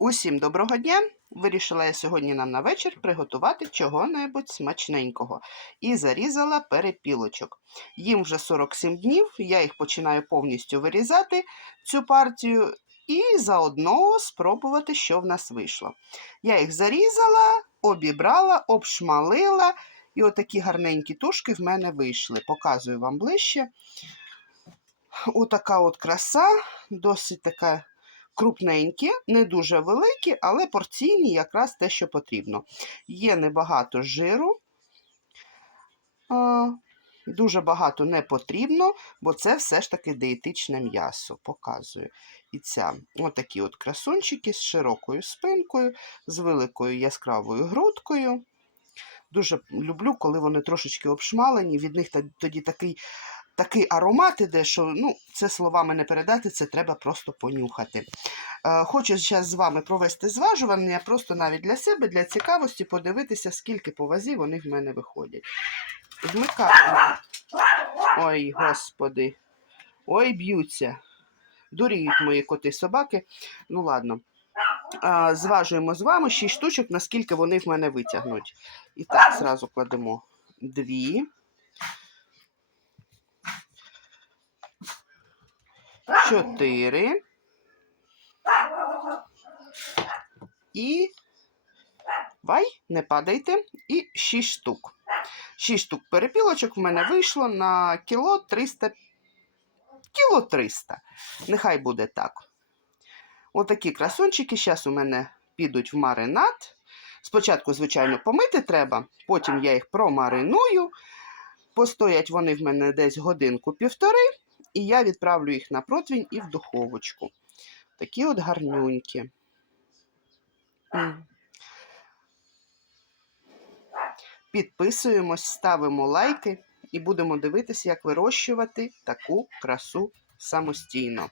Усім доброго дня! Вирішила я сьогодні нам на вечір приготувати чого-небудь смачненького і зарізала перепілочок. Їм вже 47 днів, я їх починаю повністю вирізати, цю партію, і заодно спробувати, що в нас вийшло. Я їх зарізала, обібрала, обшмалила, і отакі гарненькі тушки в мене вийшли. Показую вам ближче. Отака от краса, досить така крупненькі, не дуже великі, але порційні якраз те, що потрібно. Є небагато жиру, дуже багато не потрібно, бо це все ж таки диетичне м'ясо. Показую. І ця отакі от красунчики з широкою спинкою, з великою яскравою грудкою. Дуже люблю, коли вони трошечки обшмалені, від них тоді такий такий аромат іде, що ну, це словами не передати, це треба просто понюхати. Е, Хочу зараз з вами провести зважування, просто навіть для себе, для цікавості, подивитися, скільки по вазі вони в мене виходять. Вмикаємо. Ой, господи. Ой, б'ються. Дуріють мої коти собаки. Ну, ладно. А, зважуємо з вами 6 штучок, наскільки вони в мене витягнуть. І так, зразу кладемо дві. Чотири. І. Вай, не падайте. І 6 штук. 6 штук перепілочок в мене вийшло на кіло 300. Кіло 300. Нехай буде так. Отакі красунчики. Зараз у мене підуть в маринад. Спочатку, звичайно, помити треба, потім я їх промариную. Постоять вони в мене десь годинку-півтори, і я відправлю їх на противень і в духовочку. Такі от гарнюнькі. Підписуємось, ставимо лайки і будемо дивитися, як вирощувати таку красу самостійно.